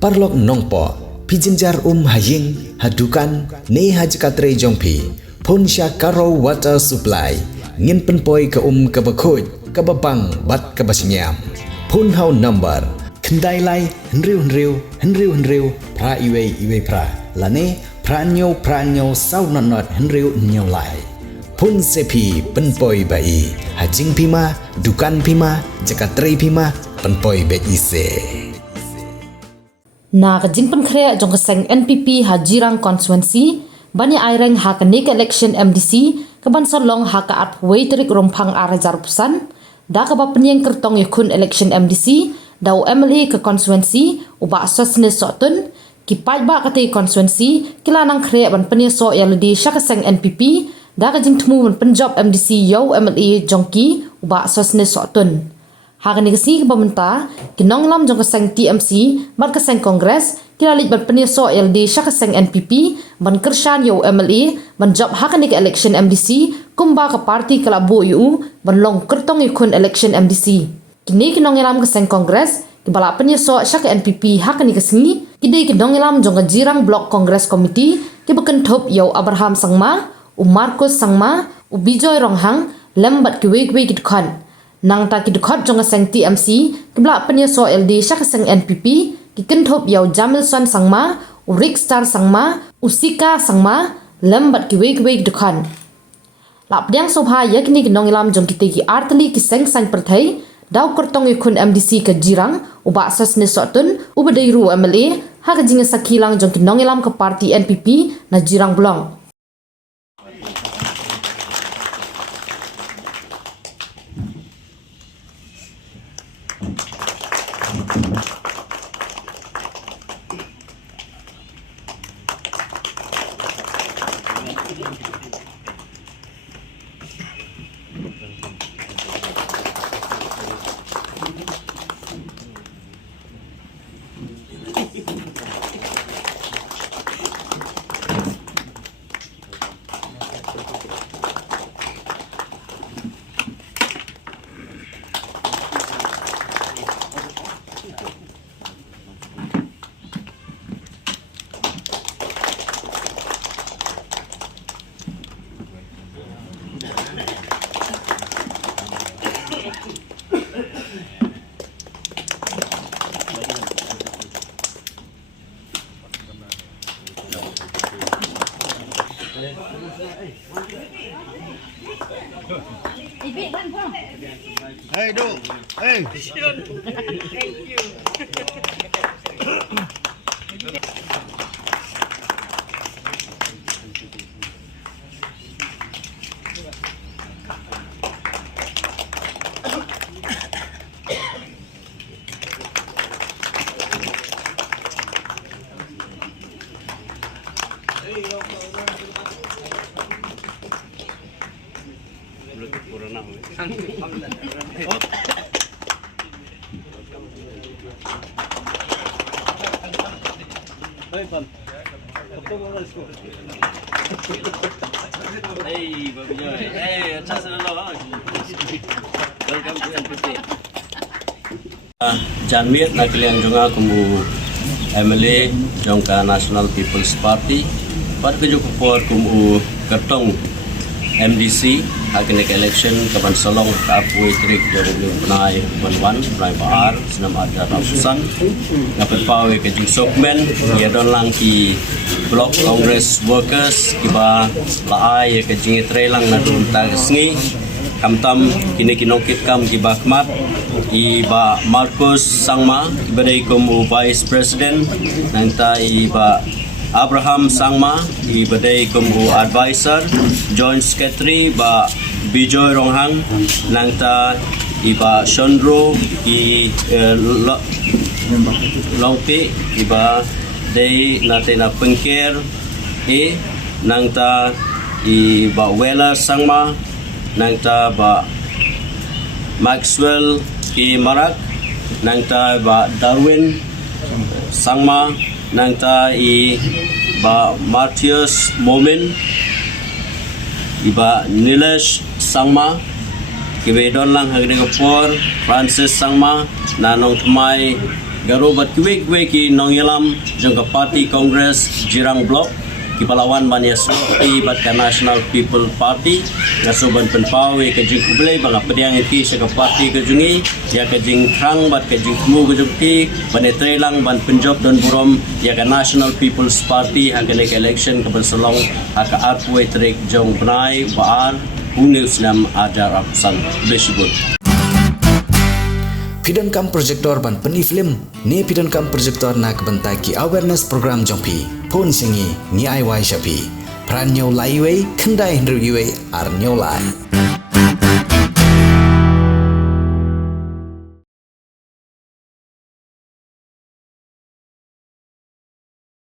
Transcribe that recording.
parlok Nongpoh pijinjar Ieng hadukan ne hajkatre jongpi phun sya karo water supply ngin penpoi ke kebakhoj kebabang bat kebasinyam phun hau number kendai lai henriu pra iwe pra lane pranyo sau not henriu nyau lai phun sepi penpoi bai hajing pima dukan pima jakatre pima penpoi bet ise na kajing penkrea jong keseng NPP ha Jirang constituency bani aireng ha kenik election MDC keban Shillong ha ka at Bhoi terik rompang arajar pusan da ka ba penyeng kertong Iakhun election MDC dau MLA ke constituency uba sosne sotun ki pai ba kate constituency kilanang krea ban Pyniasoh yang ledi sya keseng NPP da kajing temu ban penjob MDC yo MLA jongki uba sosne sotun Hakan negasi ke bynta, ke Nongialam jong keseng TMC, ban keseng Kongres, kila lit ban Pyniasoh LD sya keseng NPP, ban kershan yo MLA, ban job hakan ke election MDC, kumba ke parti kelabu UU, ban long kertong Iakhun election MDC. Kini ke Nongialam keseng Kongres, ke bala Pyniasoh sya ke NPP hakan ke sengi, kini ke Nongialam jong ke Jirang Block Kongres Committee, ke bekentop yo Abraham Sangma, Marcus Sangma, Bijoy Ronghang, lembat ke wei kidkan. Nang ta ki dukhat jong seng TMC kibla Pyniasoh LD sya keseng NPP ki kenthop yaw Jamil Swan Sangma Rick Star Sangma Usika Sangma lembat ki wei dukhan la pdiang sobha ya kini ki Nongialam jong ki artli ki seng perthai daw kertong Iakhun MDC ke Jirang uba sosne sotun uba deiru MLA ha ka jinga sakilang jong ki Nongialam ke parti NPP na Jirang Blong Hey, do. Hey. Thank you. Hey, Pan. Hey, Bhoi. Hey, अच्छा से लो. Welcome to NPC. Janmir nak kalian juga kumu MLA jongka National People's Party. Pat keju khubor kumu kertong MDC akan election kapan Shillong ka Bhoi trik jong penai ban prai bar senam ada ratusan ngapen pawe keju sokmen ya don lang ki block congress workers kiba laai ke jingi trelang na dun ta sngi kamtam kini kinokit kam kiba khmat iba Marcus Sangma ibadai komu vice president nanta iba Abraham Sangma ibadai komu advisor joint secretary ba Bijoy Ronghang nangta iba Shondro i longpi iba dei natena pengker nangta iba Wela Sangma nangta ba Maxwell i Marak nangta ba Darwin Sangma nangta i ba Martius Momin iba Nilesh Sangma kibe don lang hagre kapor Francis Sangma nanong tmai garo bat kwe ki Nongialam jong ka party congress Jirang block ki palawan Pyniasoh ti bat ka National People Party ngasoban penpau ke jing kublai banga pediang ti sa ka party ke jungi ya ka jing krang bat ka jing mu ke jukti banetre lang ban penjob don burom ya ka National People's Party ha ka election ka Shillong ha ka arpwe trek jong benai baar unil snam ajar apsan besibut Pidon kam projector ban peni film ni pidon kam projector nak bentaki awareness program jongpi phun singi ni ai wai shapi pran nyau lai wei khandai hendru yue ar nyau lai